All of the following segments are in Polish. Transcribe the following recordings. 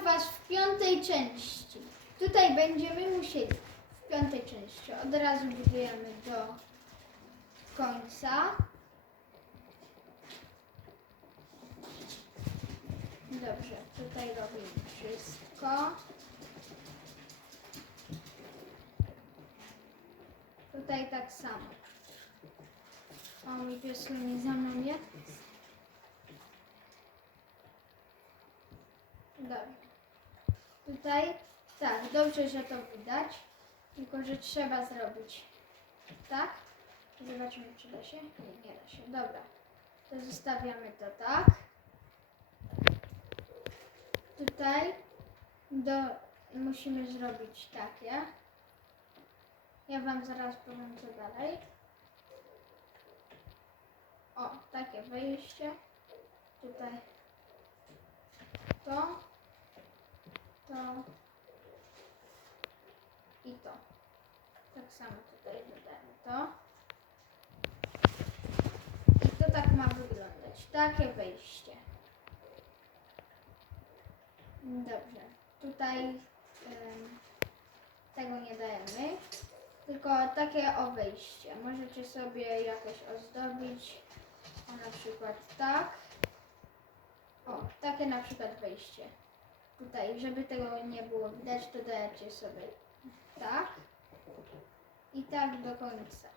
Was w piątej części. Tutaj będziemy musieli w piątej części. Od razu budujemy do końca. Dobrze, tutaj robimy wszystko. Tutaj tak samo. O, mój pies nie za mną je. Dobrze. Tutaj, tak, dobrze, że to widać. Tylko, że trzeba zrobić tak. Zobaczymy, czy da się. Nie, nie da się. Dobra. To zostawiamy to tak. Tutaj do, musimy zrobić takie. Ja Wam zaraz powiem, co dalej. O, takie wejście. Tutaj to, to i to. Tak samo tutaj dodamy to. I to tak ma wyglądać. Takie wejście. Dobrze. Tutaj tego nie dajemy. Tylko takie o wejście. Możecie sobie jakoś ozdobić. O na przykład tak. O, takie na przykład wejście. Tutaj, żeby tego nie było widać, to dajecie sobie tak i tak do końca.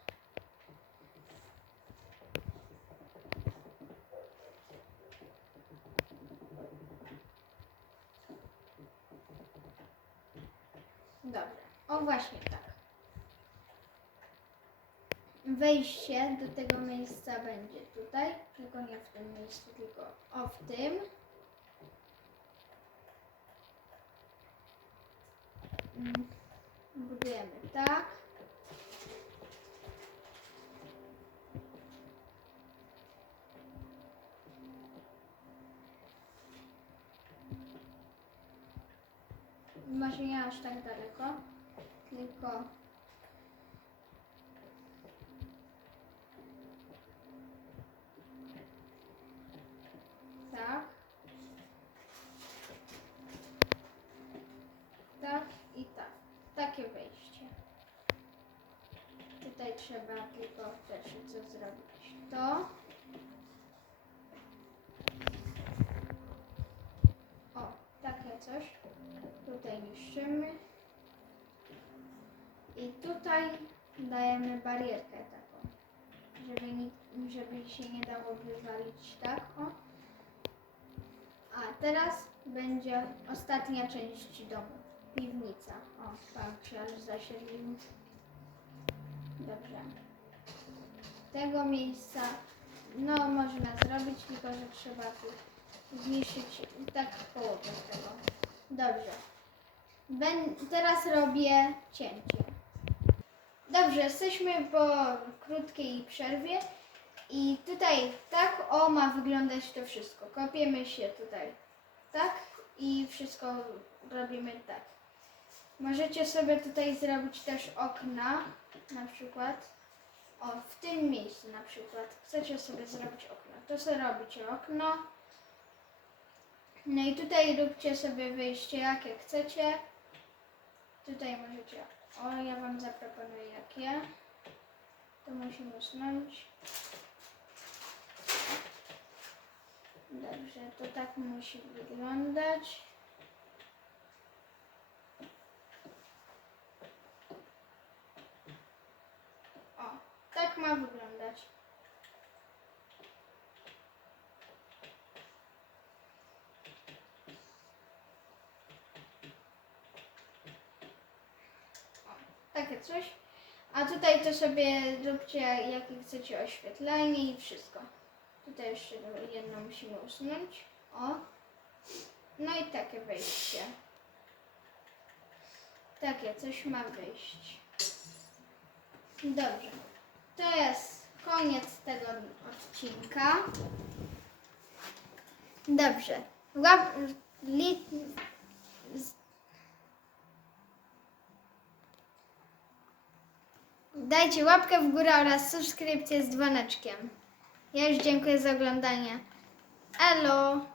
Dobrze. O właśnie tak. Wejście do tego miejsca będzie tutaj, tylko nie w tym miejscu, tylko o w tym. Budujemy tak. Może nie aż tak daleko, tylko tak. Tak i tak. Takie wejście. Tutaj trzeba tylko też co zrobić. To. O, takie coś. Tutaj niszczymy. I tutaj dajemy barierkę taką, żeby, ni- żeby się nie dało wywalić tak. O. A teraz będzie ostatnia część domu. Piwnica. O, się aż zasiedlił. Dobrze. Tego miejsca, no można zrobić, tylko że trzeba tu zniszczyć tak połowę tego. Dobrze. Ben, teraz robię cięcie. Dobrze, jesteśmy po krótkiej przerwie i tutaj tak o ma wyglądać to wszystko. Kopiemy się tutaj tak i wszystko robimy tak. Możecie sobie tutaj zrobić też okna, na przykład. O, w tym miejscu na przykład. Chcecie sobie zrobić okno. To sobie robicie okno. No i tutaj róbcie sobie wyjście jakie chcecie. Tutaj możecie. O, ja Wam zaproponuję jakie. To musimy usunąć. Dobrze, to tak musi wyglądać. O, tak ma wyglądać. O, takie coś. A tutaj to sobie róbcie jakie chcecie oświetlenie i wszystko. Tutaj jeszcze jedno musimy usunąć. O. No i takie wejście. Takie coś ma wyjść. Dobrze. To jest koniec tego odcinka. Dobrze. Łap, li, z- Dajcie łapkę w górę oraz subskrypcję z dzwoneczkiem. Ja już dziękuję za oglądanie. Elo!